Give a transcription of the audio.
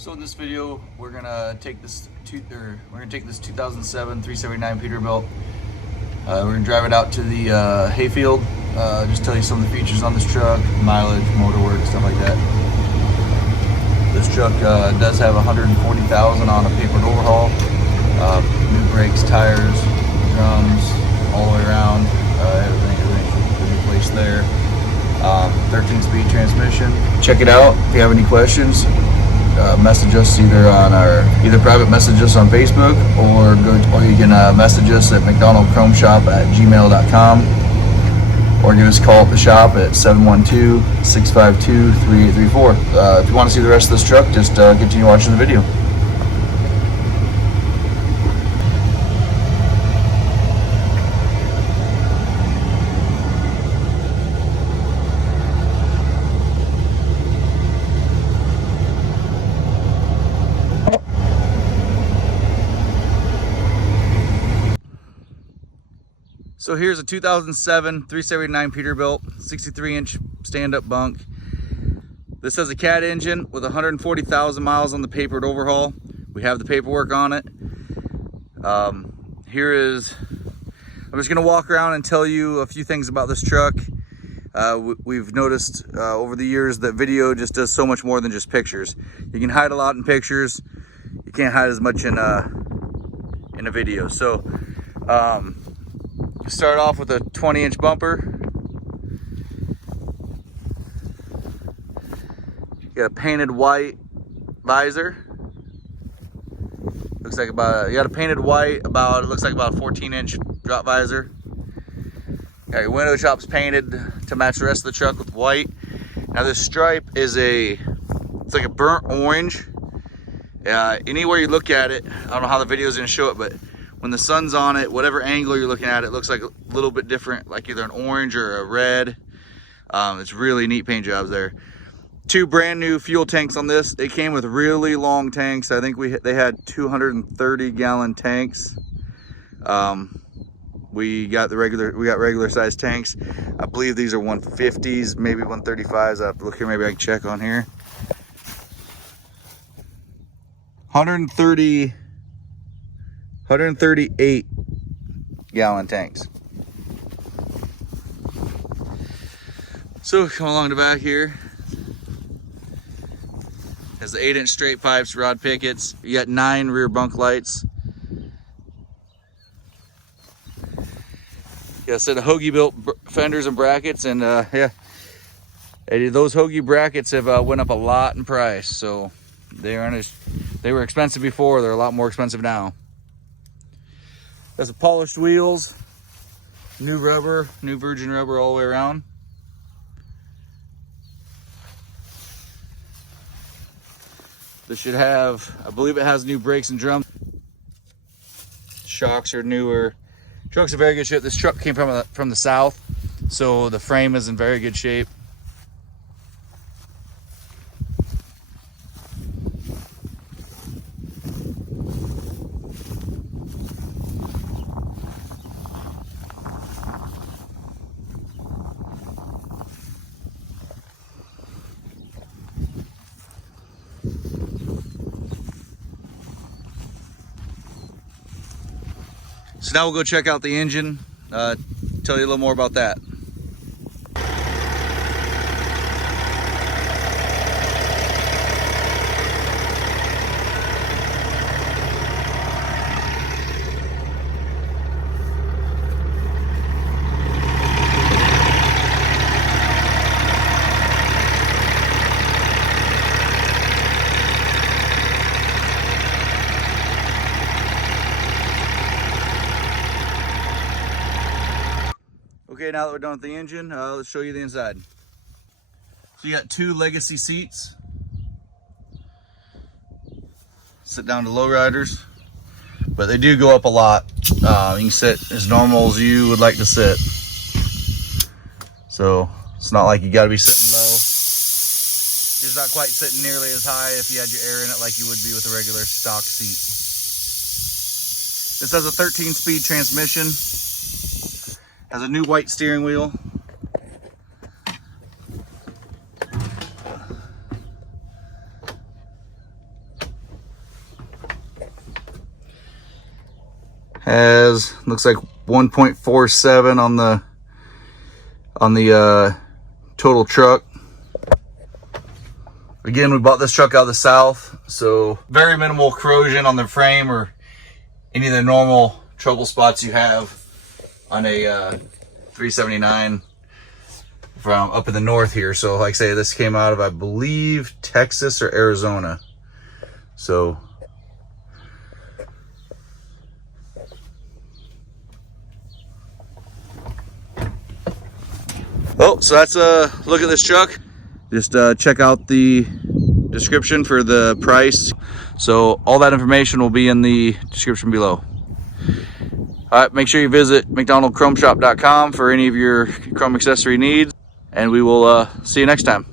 So in this video, we're gonna take this 2007 379 Peterbilt. We're gonna drive it out to the hayfield. Just tell you some of the features on this truck, mileage, motor work, stuff like that. This truck does have 140,000 on a papered overhaul. New brakes, tires, drums, all the way around. Everything replaced there. 13-speed transmission. Check it out. If you have any questions, message us either private message us on Facebook or you can message us at mcdonaldchromeshop@gmail.com or give us a call at the shop at 712-652-3834. If you want to see the rest of this truck, just continue watching the video. So here's a 2007 379 Peterbilt, 63-inch stand-up bunk. This has a cat engine with 140,000 miles on the papered overhaul. We have the paperwork on it. I'm just gonna walk around and tell you a few things about this truck. We've noticed over the years that video just does so much more than just pictures. You can hide a lot in pictures. You can't hide as much in a video. So, start off with a 20-inch bumper. You got a painted white visor. Looks like you got a painted white it looks like about a 14-inch drop visor. Got your window chops painted to match the rest of the truck with white. Now this stripe is it's like a burnt orange. Anywhere you look at it, I don't know how the video is going to show it, but when the sun's on it, whatever angle you're looking at, it looks like a little bit different, like either an orange or a red. It's really neat paint jobs there. Two brand new fuel tanks on this. They came with really long tanks. I think they had 230-gallon tanks. We got regular size tanks. I believe these are 150s, maybe 135s. I have to look here. Maybe I can check on here. 138-gallon tanks. So come along the back here. Has the 8-inch straight pipes, rod pickets. You got 9 rear bunk lights. Yeah, a set of hogebuilt fenders and brackets, and yeah, those hoagie brackets have went up a lot in price. So they were expensive before. They're a lot more expensive now. Has the polished wheels, new rubber, new virgin rubber all the way around. This should have, I believe it has new brakes and drums. Shocks are newer. Truck's in very good shape. This truck came from the south, so the frame is in very good shape. So now we'll go check out the engine, tell you a little more about that. Okay, now that we're done with the engine, let's show you the inside. So you got 2 legacy seats. Sit down to lowriders, but they do go up a lot. You can sit as normal as you would like to sit. So it's not like you got to be sitting low. It's not quite sitting nearly as high if you had your air in it like you would be with a regular stock seat. This has a 13-speed transmission. Has a new white steering wheel. Has, looks like 1.47 on the total truck. Again, we bought this truck out of the South, so very minimal corrosion on the frame or any of the normal trouble spots you have on a 379 from up in the north here. So like I say, this came out of, I believe, Texas or Arizona. So so that's a look at this truck. Just check out the description for the price. So all that information will be in the description below. All right, make sure you visit mcdonaldchromeshop.com for any of your chrome accessory needs, and we will see you next time.